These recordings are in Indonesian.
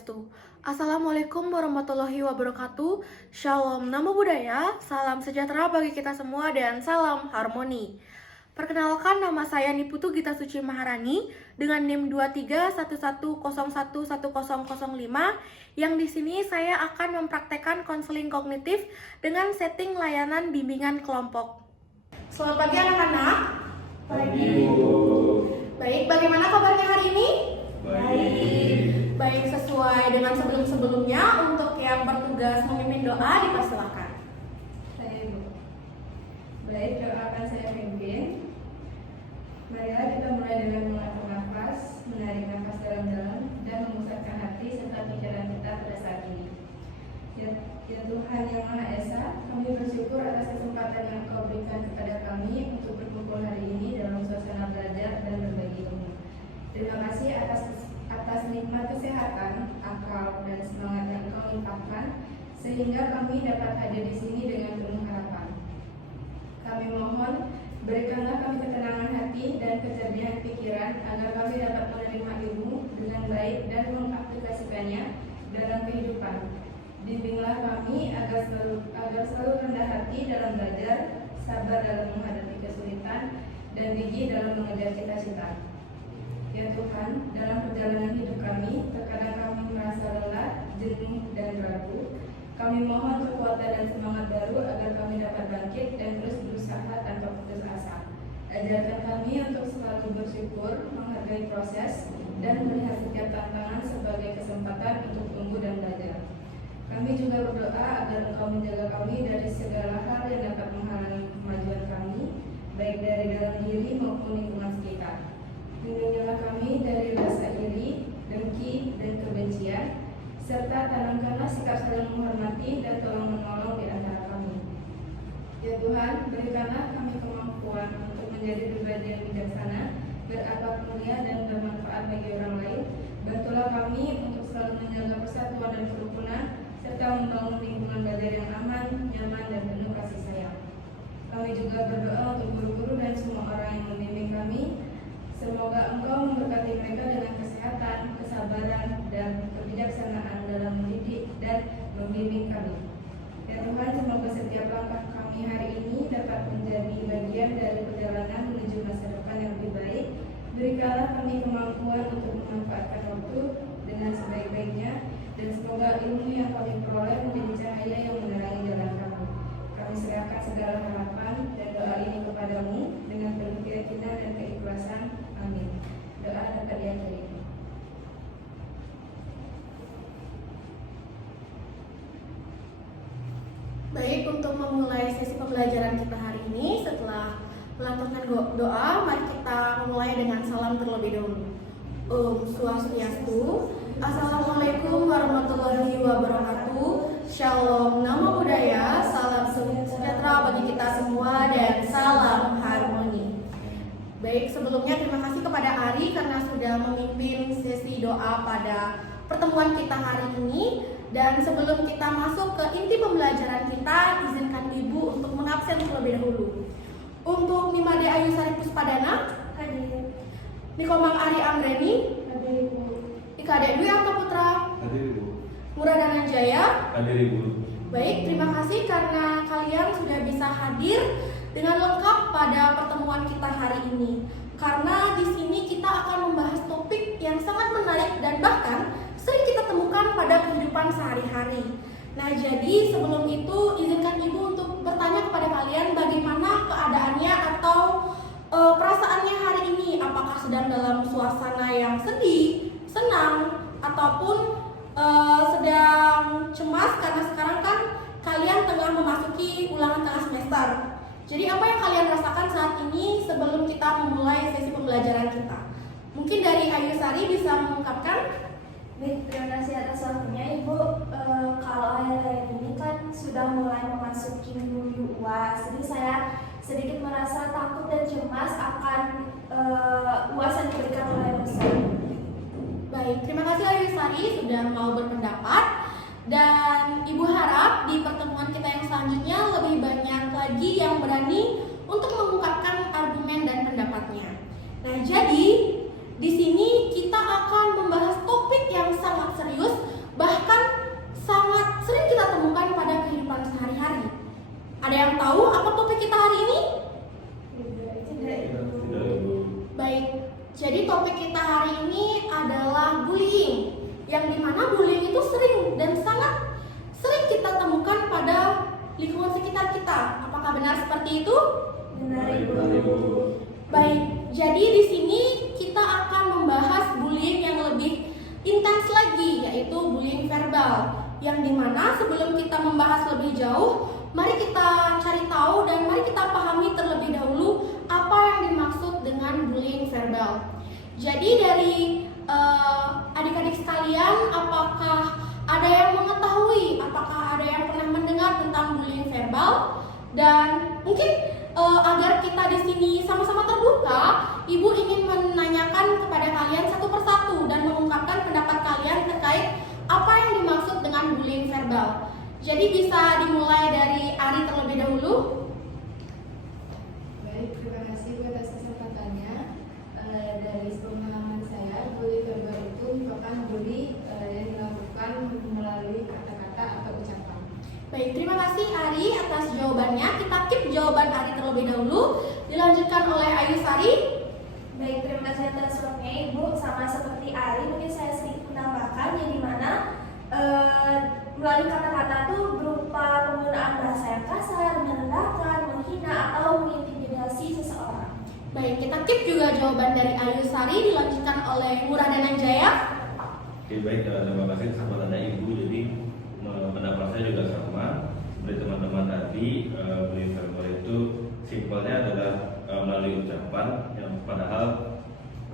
Swastiastu. Assalamualaikum warahmatullahi wabarakatuh. Shalom, namo buddhaya, salam sejahtera bagi kita semua dan salam harmoni. Perkenalkan, nama saya Niputu Gita Suci Maharani dengan NIM 2311011005 yang di sini saya akan mempraktekkan konseling kognitif dengan setting layanan bimbingan kelompok. Selamat pagi anak-anak. Pagi, Bu. Baik, bagaimana kabarnya hari ini? Baik. Baik, sesuai dengan sebelum-sebelumnya, untuk yang bertugas memimpin doa dipersilakan. Saya Ibu. Baik, doa akan saya pimpin. Marilah kita mulai dengan mengatur nafas, menarik nafas dalam-dalam, dan memusatkan hati serta pikiran kita pada saat ini. Ya Tuhan yang Maha Esa, kami bersyukur atas kesempatan yang Kau berikan kepada kami untuk berkumpul hari ini dalam suasana belajar dan berbagi ilmu. Terima kasih atas nikmat kesehatan, akal, dan semangat yang Engkau limpahkan, sehingga kami dapat hadir di sini dengan penuh harapan. Kami mohon, berikanlah kami ketenangan hati dan kecerdian pikiran, agar kami dapat menerima ilmu dengan baik dan mengaplikasikannya dalam kehidupan. Bimbinglah kami agar selalu rendah hati dalam belajar, sabar dalam menghadapi kesulitan, dan gigih dalam mengejar cita-cita. Ya Tuhan, dalam perjalanan hidup kami, terkadang kami merasa lelah, jenuh, dan ragu. Kami mohon kekuatan dan semangat baru agar kami dapat bangkit dan terus berusaha tanpa putus asa. Ajarkan kami untuk selalu bersyukur, menghargai proses, dan melihat setiap tantangan sebagai kesempatan untuk tumbuh dan belajar. Kami juga berdoa agar Engkau menjaga kami dari segala hal yang dapat menghalangi kemajuan kami, baik dari dalam diri maupun lingkungan sekitar. Lindungilah kami dari rasa iri, dengki, dan kebencian, serta tanamkanlah sikap saling menghormati dan tolong-menolong di antara kami. Ya Tuhan, berikanlah kami kemampuan untuk menjadi pribadi yang bijaksana, berakhlak mulia, dan bermanfaat bagi orang lain. Bantulah kami untuk selalu menjaga persatuan dan kerukunan, serta membangun lingkungan belajar yang aman, nyaman, dan penuh kasih sayang. Kami juga berdoa untuk guru-guru dan semua orang yang membimbing kami. Semoga Engkau memberkati mereka dengan kesehatan, kesabaran, dan kebijaksanaan dalam mendidik dan membimbing kami. Ya Tuhan, semoga setiap langkah kami hari ini dapat menjadi bagian dari perjalanan menuju masa depan yang lebih baik. Berikanlah kami kemampuan untuk memanfaatkan waktu dengan sebaik-baiknya, dan semoga ilmu yang kami peroleh menjadi cahaya yang menerangi jalan kami. Kami serahkan segala harapan dan doa ini kepadamu dengan penuh keyakinan dan keikhlasan. Amin. Doa dapat diakhiri. Baik, untuk memulai sesi pembelajaran kita hari ini, setelah melakukan doa, mari kita memulai dengan salam terlebih dahulu. Om Swastiastu. Assalamualaikum warahmatullahi wabarakatuh. Shalom, namo buddhaya, salam sejahtera bagi kita semua, dan salam harmoni. Baik, sebelumnya terima kasih kepada Ari karena sudah memimpin sesi doa pada pertemuan kita hari ini. Dan sebelum kita masuk ke inti pembelajaran kita, izinkan Ibu untuk mengabsen terlebih dahulu. Untuk Nimade Ayusari Puspadana, Hadir. Nikomang Ari Amreni, Hadir Ibu. Ika Dwi Artaputra, Hadir, Bu. Muradananjaya. Hadir, Ibu. Baik, terima kasih karena kalian sudah bisa hadir dengan lengkap pada pertemuan kita hari ini. Karena di sini kita akan membahas topik yang sangat menarik dan bahkan sering kita temukan pada kehidupan sehari-hari. Nah, jadi sebelum itu izinkan Ibu untuk bertanya kepada kalian bagaimana keadaannya atau perasaannya hari ini. Apakah sedang dalam suasana yang sedih, senang, ataupun sedang cemas karena sekarang kan kalian tengah memasuki ulangan tengah semester. Jadi apa yang kalian rasakan saat ini sebelum kita memulai sesi pembelajaran kita? Mungkin dari Ayu Sari bisa mengungkapkan. Baik, terima kasih atas waktunya Ibu. Kalau akhir-akhir ini kan sudah mulai memasuki minggu UAS, jadi saya sedikit merasa takut dan cemas akan UAS yang diberikan oleh dosen. Baik, terima kasih Ayu Sari sudah mau berpendapat. Dan Ibu harap di pertemuan kita yang selanjutnya lebih banyak lagi yang berani untuk mengungkapkan argumen dan pendapatnya. Nah, jadi di sini kita akan membahas topik yang sangat serius Ada yang tahu apa topik kita hari ini? Tidak, Ibu. Baik, jadi topik kita hari ini adalah bullying. Yang dimana bullying itu sering dan sangat sering kita temukan pada lingkungan sekitar kita. Apakah benar seperti itu? Benar, Benar, Ibu. Baik, jadi di sini kita akan membahas bullying yang lebih intens lagi, yaitu bullying verbal. Yang dimana sebelum kita membahas lebih jauh, mari kita cari tahu dan mari kita pahami terlebih dahulu apa yang dimaksud dengan bullying verbal. Jadi dari adik-adik sekalian, apakah ada yang mengetahui, apakah ada yang pernah mendengar tentang bullying verbal? Dan mungkin agar kita di sini sama-sama terbuka, Ibu ingin menanyakan kepada kalian satu persatu dan mengungkapkan pendapat kalian terkait apa yang dimaksud dengan bullying verbal. Jadi bisa dimulai dari Ari terlebih dahulu. Baik, terima kasih atas kesempatannya. Dari pengalaman saya, bully verbal itu merupakan bully yang dilakukan melalui kata-kata atau ucapan. Baik, terima kasih Ari atas jawabannya. Kita keep jawaban Ari terlebih dahulu. Dilanjutkan oleh Ayu Sari. Baik, terima kasih atas waktunya Ibu. Sama seperti Ari, mungkin saya sedikit menambahkan yang dimana melalui kata-kata itu berupa penggunaan bahasa yang kasar, merendahkan, menghina, atau mengintimidasi seseorang. Baik, kita keep juga jawaban dari Ayu Sari. Dilanjutkan oleh Murah Dananjaya. Oke, baik, terima kasih kesempatannya Ibu. Jadi pendapat saya juga sama seperti teman-teman tadi. Bullying verbal itu simpelnya adalah melalui ucapan yang padahal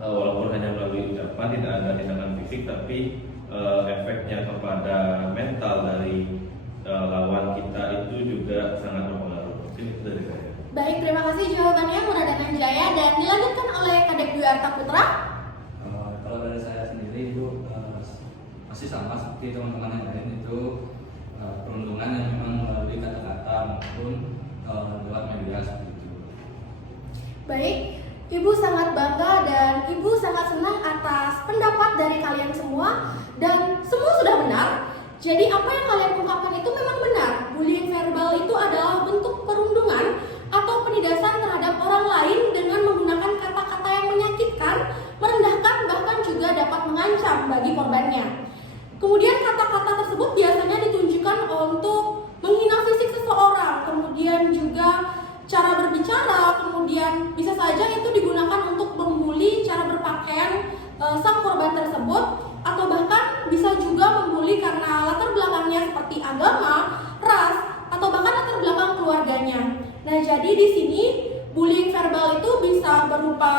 walaupun hanya melalui ucapan tidak ada tindakan fisik, tapi efeknya kepada mental dari lawan kita itu juga sangat berpengaruh. Mungkin itu dari saya. Baik, terima kasih jawabannya Murah Dananjaya. Dan dilanjutkan oleh Kadek Dwi Arta Putra. Kalau dari saya sendiri itu masih sama seperti teman-teman yang lain, itu perundungan yang memang melalui kata-kata maupun lewat media seperti itu. Baik, Ibu sangat bangga dan Ibu sangat senang atas pendapat dari kalian semua. Dan semua sudah benar. Jadi apa yang kalian ungkapkan itu memang benar. Bullying verbal itu adalah bentuk perundungan atau penindasan terhadap orang lain dengan menggunakan kata-kata yang menyakitkan, merendahkan, bahkan juga dapat mengancam bagi korbannya. Kemudian kata-kata tersebut biasanya ditunjukkan untuk menghina fisik seseorang, kemudian juga cara berbicara, kemudian bisa saja itu digunakan untuk membuli cara berpakaian sang korban tersebut, atau bahkan bisa juga membuli karena latar belakangnya seperti agama, ras, atau bahkan latar belakang keluarganya. Nah, jadi di sini bullying verbal itu bisa berupa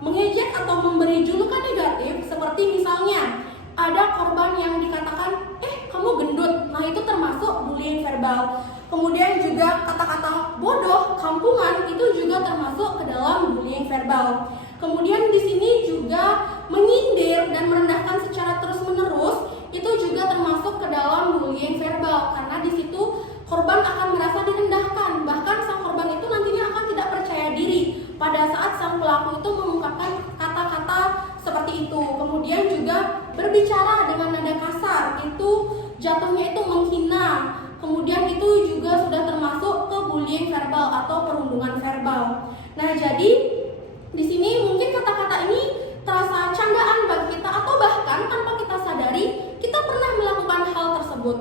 mengejek atau memberi julukan negatif, seperti misalnya ada korban yang dikatakan, kamu gendut. Nah, itu termasuk bullying verbal. Kemudian juga kata-kata bodoh, kampungan, itu juga termasuk ke dalam bullying verbal. Kemudian di sini juga menyindir dan merendahkan secara terus-menerus, itu juga termasuk ke dalam bullying verbal. Karena di situ korban akan merasa direndahkan, bahkan sang korban itu nantinya akan tidak percaya diri pada saat sang pelaku itu mengungkapkan kata-kata seperti itu. Kemudian juga berbicara dengan nada kasar, itu jatuhnya itu menghina. Kemudian itu juga sudah termasuk ke bullying verbal atau perundungan verbal. Nah, jadi di sini mungkin kata-kata ini terasa candaan bagi kita, atau bahkan tanpa kita sadari kita pernah melakukan hal tersebut.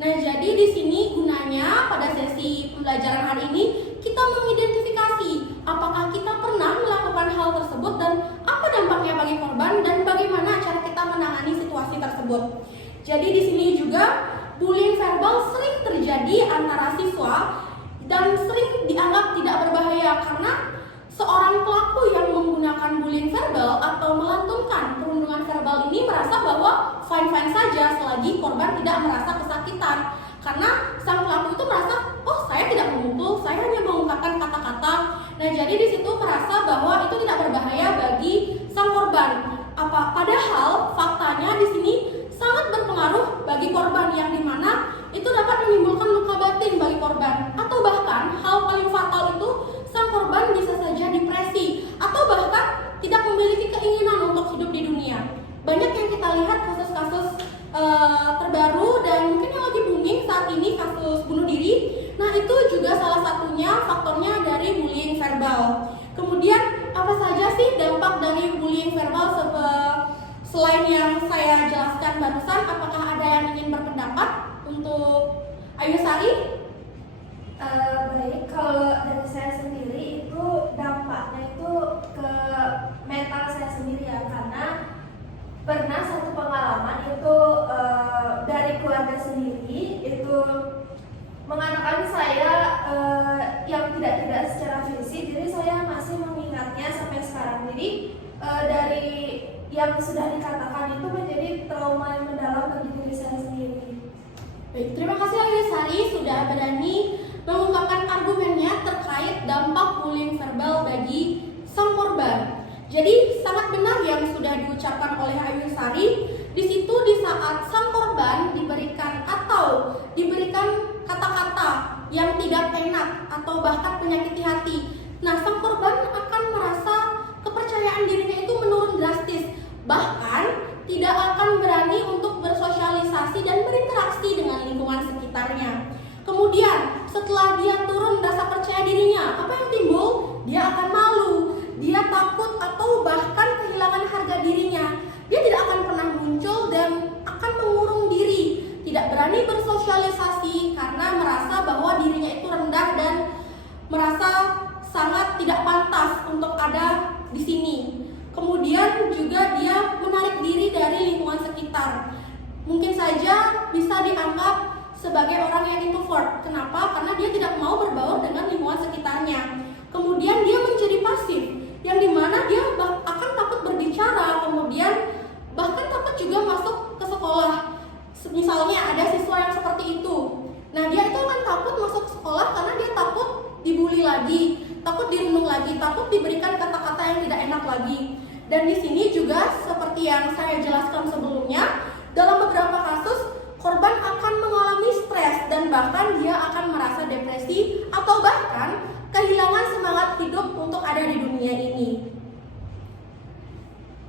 Nah, jadi di sini gunanya pada sesi pembelajaran hari ini kita mengidentifikasi apakah kita pernah melakukan hal tersebut dan apa dampaknya bagi korban dan bagaimana cara kita menangani situasi tersebut. Jadi di sini juga bullying verbal sering terjadi antara siswa dan sering dianggap tidak berbahaya karena seorang pelaku yang menggunakan bullying verbal atau melantunkan perundungan verbal ini merasa bahwa fine-fine saja selagi korban tidak merasa kesakitan. Karena sang pelaku itu merasa, saya tidak memukul, saya hanya mengungkapkan kata-kata. Nah, jadi di situ merasa bahwa itu tidak berbahaya bagi sang korban. Padahal faktanya di sini sangat berpengaruh bagi korban, yang dimana itu dapat menimbulkan luka batin bagi korban, atau bahkan hal paling fatal itu sang korban bisa saja depresi atau bahkan tidak memiliki keinginan untuk hidup di dunia. Banyak yang kita lihat kasus-kasus terbaru dan mungkin yang lagi booming saat ini, kasus bunuh diri. Nah, itu juga salah satu verbal. Kemudian apa saja sih dampak dari bullying verbal selain yang saya jelaskan barusan? Apakah ada yang ingin berpendapat untuk Ayu Sari? Baik, kalau dari saya sendiri itu dampaknya itu ke mental saya sendiri ya, karena pernah satu pengalaman itu dari keluarga sendiri itu mengatakan saya yang tidak secara fisik, jadi saya masih mengingatnya sampai sekarang. Jadi dari yang sudah dikatakan itu menjadi trauma yang mendalam bagi diri saya sendiri. Baik, terima kasih Ayu Sari sudah berani mengungkapkan argumennya terkait dampak bullying verbal bagi sang korban. Jadi sangat benar yang sudah diucapkan oleh Ayu Sari. Di situ di saat sang korban diberikan kata-kata yang tidak enak atau bahkan menyakiti hati, nah sang korban akan merasa kepercayaan dirinya itu menurun drastis, bahkan tidak akan berani untuk bersosialisasi dan berinteraksi dengan lingkungan sekitarnya. Kemudian setelah dia turun rasa percaya dirinya, apa yang timbul? Dia akan malu, dia takut atau bahkan kehilangan harga dirinya. Dia tidak akan pernah muncul dan akan mengurung diri, tidak berani bersosialisasi karena merasa bahwa dirinya itu rendah dan merasa sangat tidak pantas untuk ada di sini. Kemudian juga dia menarik diri dari lingkungan sekitar. Mungkin saja bisa dianggap sebagai orang yang introvert. Kenapa? Karena dia tidak mau berbaur dengan lingkungan sekitarnya. Kemudian dia menjadi pasif, yang dimana dia akan takut berbicara, kemudian bahkan takut juga masuk ke sekolah. Misalnya ada siswa yang seperti itu. Nah, dia itu akan takut masuk sekolah karena dia takut dibully lagi, takut dirundung lagi, takut diberikan kata-kata yang tidak enak lagi. Dan di sini juga seperti yang saya jelaskan sebelumnya, dalam beberapa kasus korban akan mengalami stres dan bahkan dia akan merasa depresi atau bahkan kehilangan semangat hidup untuk ada di dunia ini.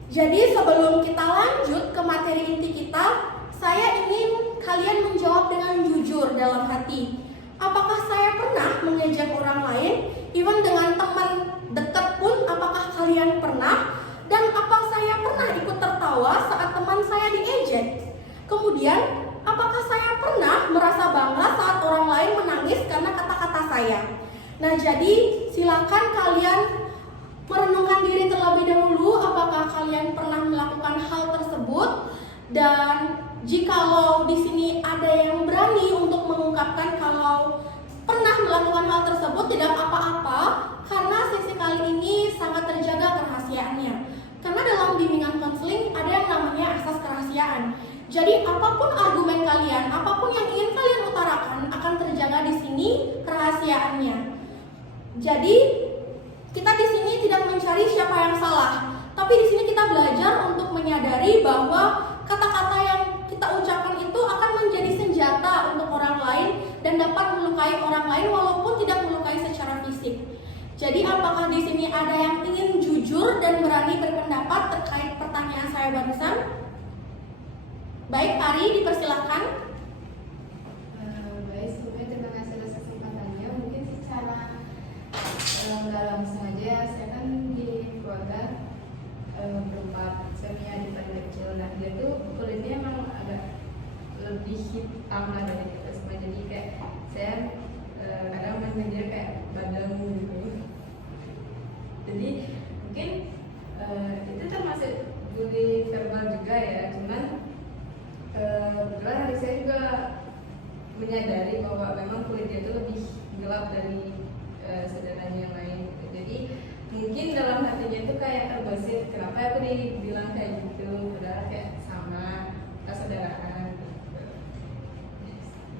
Jadi sebelum kita lanjut ke materi inti kita, saya ingin kalian menjawab dengan jujur dalam hati. Apakah saya pernah mengejek orang lain? Even dengan teman dekat pun, apakah kalian pernah? Dan apa saya pernah ikut tertawa saat teman saya diejek? Kemudian, apakah saya pernah merasa bangga saat orang lain menangis karena kata-kata saya? Nah, jadi silakan kalian merenungkan diri terlebih dahulu, apakah kalian pernah melakukan hal tersebut, dan jikalau di sini ada yang berani untuk mengungkapkan kalau pernah melakukan hal tersebut, tidak apa-apa, karena sesi kali ini sangat terjaga kerahasiaannya. Karena dalam bimbingan konseling ada yang namanya asas kerahasiaan. Jadi apapun argumen kalian, apapun yang ingin kalian utarakan akan terjaga di sini kerahasiaannya. Jadi kita di sini tidak mencari siapa yang salah, tapi di sini kita belajar untuk menyadari bahwa kata-kata yang kita ucapkan itu akan menjadi senjata untuk orang lain dan dapat melukai orang lain walaupun tidak melukai secara fisik. Jadi apakah di sini ada yang ingin jujur dan berani berpendapat terkait pertanyaan saya barusan? Baik, Ari, dipersilakan. Baik, sebelumnya terima kasih atas kesempatannya. Mungkin secara nggak langsung aja, saya kan di keluarga berempat, saya punya adik paling kecil. Nah, dia tuh kulitnya emang agak lebih hitam lah dari kita semua. Jadi kayak saya kadang manggil dia kayak badang gitu. Jadi mungkin itu termasuk bully verbal juga ya. Cuman kebetulan hari saya juga menyadari bahwa memang kulit dia itu lebih gelap dari saudaranya yang lain. Jadi mungkin dalam hatinya itu kayak terbesit, kenapa aku dibilang kayak gitu, padahal kayak sama persaudaraan.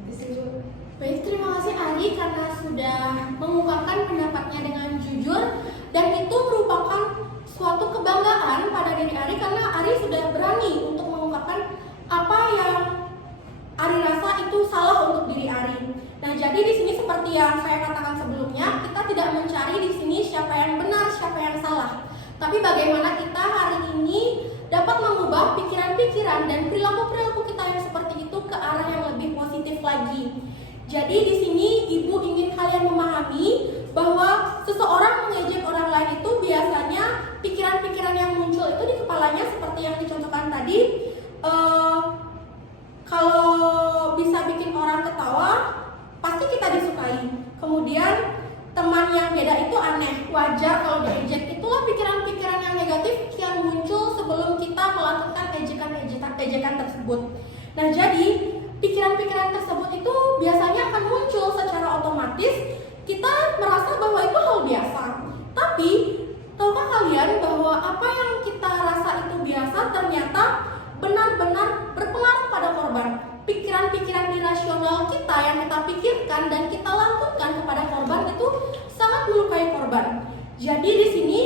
Itu sih Bu. Baik, terima kasih Ari karena sudah mengungkapkan pendapatnya dengan jujur, dan itu merupakan suatu kebanggaan pada diri Ari karena Ari sudah berani untuk mengungkapkan apa yang Ari rasa itu salah untuk diri Ari. Nah, jadi di sini seperti yang saya katakan sebelumnya, kita tidak mencari di sini siapa yang benar, siapa yang salah. Tapi bagaimana kita hari ini dapat mengubah pikiran-pikiran dan perilaku-perilaku kita yang seperti itu ke arah yang lebih positif lagi. Jadi di sini ibu ingin kalian memahami bahwa seseorang mengejek orang lain itu biasanya pikiran-pikiran yang muncul itu di kepalanya seperti yang dicontohkan tadi. Kalau bisa bikin orang ketawa, pasti kita disukai. Kemudian teman yang beda itu aneh, wajar kalau diejek. Itulah pikiran-pikiran yang negatif yang muncul sebelum kita melakukan ejekan tersebut. Nah, jadi pikiran-pikiran tersebut itu biasanya akan muncul secara otomatis. Kita merasa bahwa itu hal biasa. Tapi, tahukah kalian bahwa apa yang kita rasa itu biasa ternyata benar-benar berpengaruh pada korban. Pikiran-pikiran irasional kita yang kita pikirkan dan kita lakukan kepada korban itu sangat melukai korban. Jadi di sini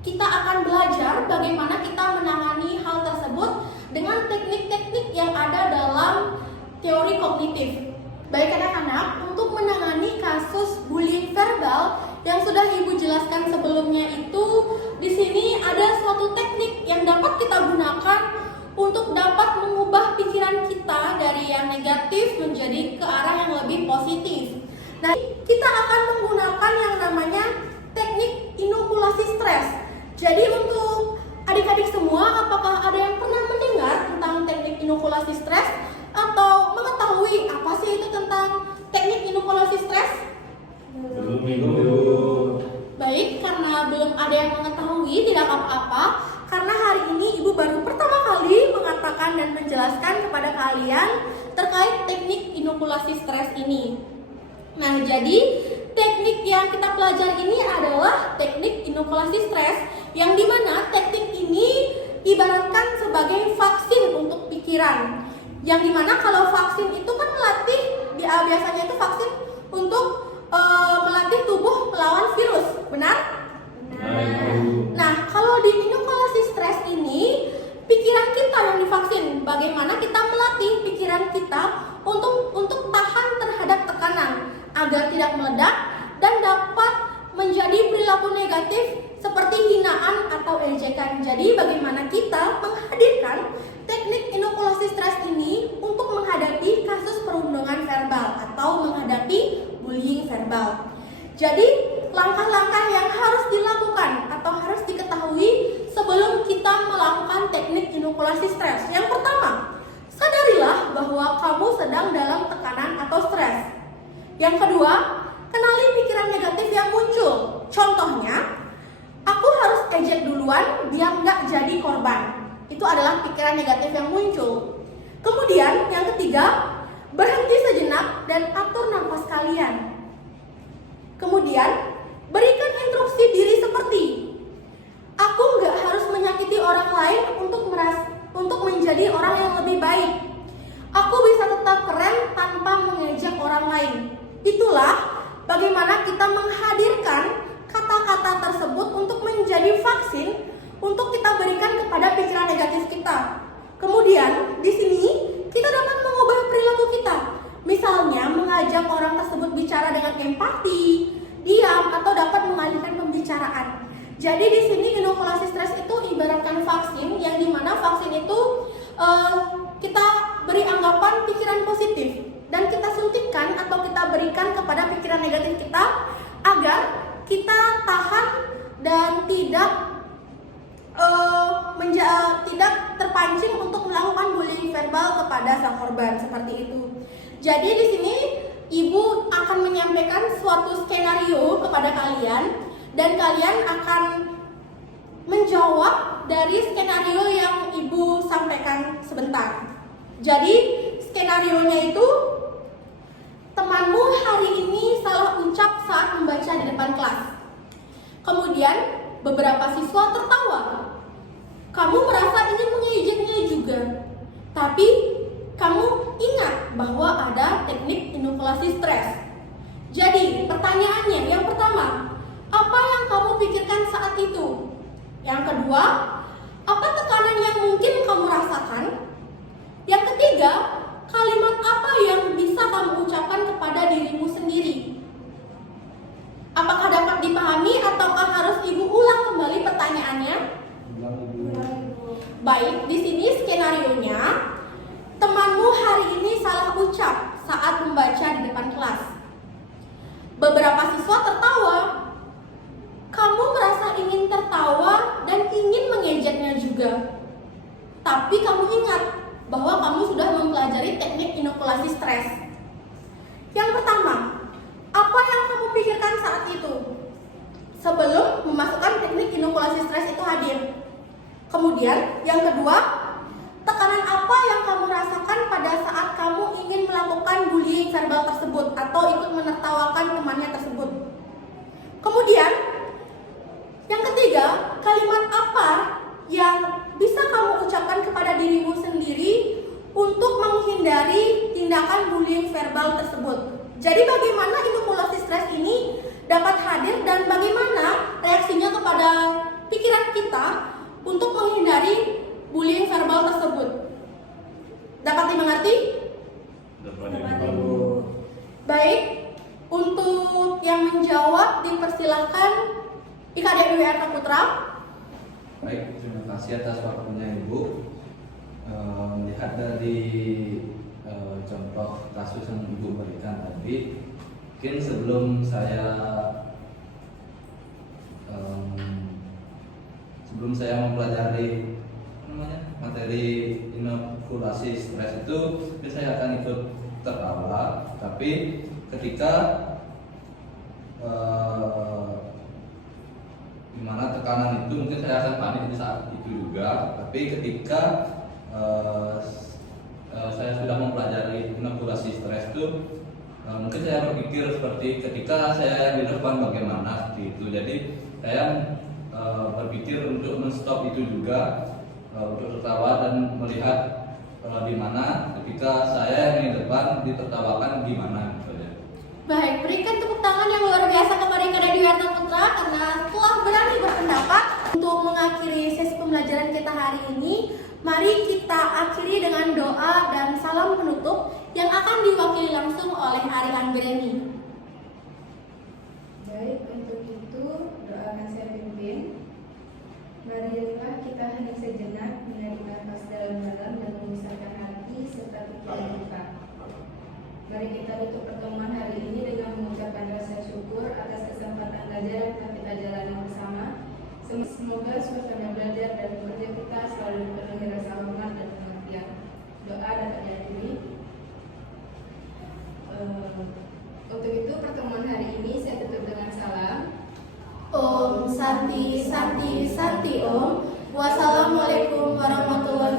kita akan belajar bagaimana kita menangani hal tersebut dengan teknik-teknik yang ada dalam teori kognitif. Baik anak-anak, untuk menangani kasus bullying verbal yang sudah Ibu jelaskan sebelumnya itu, di sini ada suatu teknik yang dapat kita gunakan untuk dapat mengubah pikiran kita dari yang negatif menjadi ke arah yang lebih positif. Nah, kita akan menggunakan yang namanya teknik inokulasi stres. Jadi untuk adik-adik semua, apakah ada yang pernah mendengar tentang teknik inokulasi stres atau mengetahui apa sih itu tentang teknik inokulasi stres? Belum. Baik, karena belum ada yang mengetahui, tidak apa-apa. Karena hari ini Ibu baru pertama kali mengatakan dan menjelaskan kepada kalian terkait teknik inokulasi stres ini. Nah, jadi teknik yang kita pelajari ini adalah teknik inokulasi stres, yang dimana teknik ini ibaratkan sebagai vaksin untuk pikiran. Yang dimana kalau vaksin itu kan melatih, biasanya itu vaksin untuk melatih tubuh melawan virus, benar? Nah, kalau di inokulasi stres ini, pikiran kita yang divaksin. Bagaimana kita melatih pikiran kita untuk tahan terhadap tekanan agar tidak meledak dan dapat menjadi perilaku negatif seperti hinaan atau ejekan. Jadi, bagaimana kita menghadirkan teknik inokulasi stres ini untuk menghadapi kasus perundungan verbal atau menghadapi bullying verbal. Jadi, langkah-langkah yang harus dilakukan atau harus diketahui sebelum kita melakukan teknik inokulasi stres. Yang pertama, sadarilah bahwa kamu sedang dalam tekanan atau stres. Yang kedua, kenali pikiran negatif yang muncul. Contohnya, aku harus ejek duluan biar nggak jadi korban. Itu adalah pikiran negatif yang muncul. Kemudian, yang ketiga, berhenti sejenak dan atur nafas kalian. Kemudian, berikan instruksi diri seperti, aku nggak harus menyakiti orang lain untuk menjadi orang yang lebih baik. Aku bisa tetap keren tanpa mengejek orang lain. Itulah bagaimana kita menghadirkan kata-kata tersebut untuk menjadi vaksin untuk kita berikan kepada pikiran negatif kita. Kemudian, di sini kita dapat mengubah perilaku kita. Misalnya, mengajak orang tersebut bicara dengan empati, diam, atau dapat mengalihkan pembicaraan. Jadi di sini inokulasi stres itu ibaratkan vaksin, yang dimana vaksin itu kita beri anggapan pikiran positif dan kita suntikkan atau kita berikan kepada pikiran negatif kita agar kita tahan dan tidak terpancing untuk melakukan bullying verbal kepada sang korban seperti itu. Jadi di sini Ibu akan menyampaikan suatu skenario kepada kalian dan kalian akan menjawab dari skenario yang Ibu sampaikan sebentar. Jadi skenarionya itu, temanmu hari ini salah ucap saat membaca di depan kelas. Kemudian beberapa siswa tertawa. Kamu merasa ingin mengejeknya juga, tapi kamu ingat bahwa ada teknik inokulasi stres. Jadi pertanyaannya, yang pertama, apa yang kamu pikirkan saat itu? Yang kedua, apa tekanan yang mungkin kamu rasakan? Yang ketiga, kalimat apa yang bisa kamu ucapkan kepada dirimu sendiri? Apakah dapat dipahami ataukah harus Ibu ulang kembali pertanyaannya? Baik, di sini skenarionya, temanmu hari ini salah ucap saat membaca di depan kelas. Beberapa siswa tertawa. Kamu merasa ingin tertawa dan ingin mengejeknya juga. Tapi kamu ingat bahwa kamu sudah mempelajari teknik inokulasi stres. Yang pertama, apa yang kamu pikirkan saat itu? Sebelum memasukkan teknik inokulasi stres itu hadir. Kemudian, yang kedua, tekanan apa yang kamu rasakan pada saat kamu ingin melakukan bullying verbal tersebut atau ikut menertawakan temannya tersebut? Kemudian, yang ketiga, kalimat apa yang bisa kamu ucapkan kepada dirimu sendiri untuk menghindari tindakan bullying verbal tersebut? Jadi bagaimana inokulasi stres ini dapat hadir dan bagaimana reaksinya kepada pikiran kita untuk menghindari bullying verbal tersebut? Dapat dimengerti? Dapat Ibu. Baik, untuk yang menjawab dipersilahkan IKD WR Putra. Baik, terima kasih atas waktunya Ibu. Melihat dari contoh kasus yang Ibu berikan tadi, mungkin sebelum saya mempelajari materi inokulasi stres itu, saya akan ikut tertawa. Tapi ketika dimana tekanan itu mungkin saya akan panik di saat itu juga. Tapi ketika saya sudah mempelajari inokulasi stres itu, mungkin saya berpikir seperti ketika saya di depan bagaimana seperti itu. Jadi saya berpikir untuk menstop itu juga, untuk tertawa dan melihat di mana ketika saya yang di depan ditertawakan gimana gitu ya. Baik, berikan tepuk tangan yang luar biasa kepada IKD Dwi Putra karena telah berani berpendapat. Untuk mengakhiri sesi pembelajaran kita hari ini, mari kita akhiri dengan doa dan salam penutup yang akan diwakili langsung oleh Ari Anggreni. Baik, untuk itu doa akan saya pimpin. Marilah kita hening sejenak, menarik nafas dalam-dalam dan memusatkan hati serta pikiran kita. Mari kita tutup pertemuan hari ini dengan mengucapkan rasa syukur atas kesempatan belajar yang telah kita jalani bersama. Semoga suasana belajar dan bekerja kita selalu dipenuhi rasa hormat dan pengertian. Doa dapat dihadiri. Untuk itu pertemuan hari ini saya tutup dengan salam. Om Santi Santi Santi Om. Wassalamualaikum warahmatullahi